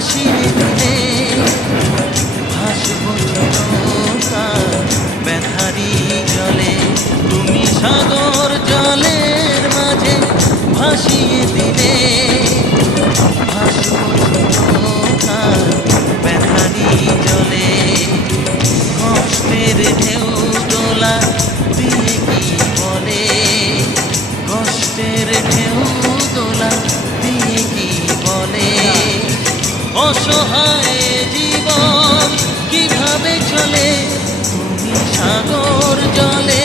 ভাসিয়ে দিলে ভাসব নৌকা ব্যথারি জলে, তুমি সাগর জলের মাঝে ভাসিয়ে দিলে ভাসব নৌকা ব্যথারি জলে। কষ্টের ঢেউ দোলা দিয়ে কি বলে, কষ্টের ঢেউ দোলা দিয়ে কি বলে, অসহায় জীবন কিভাবে চলে তুমি সাগর জলে।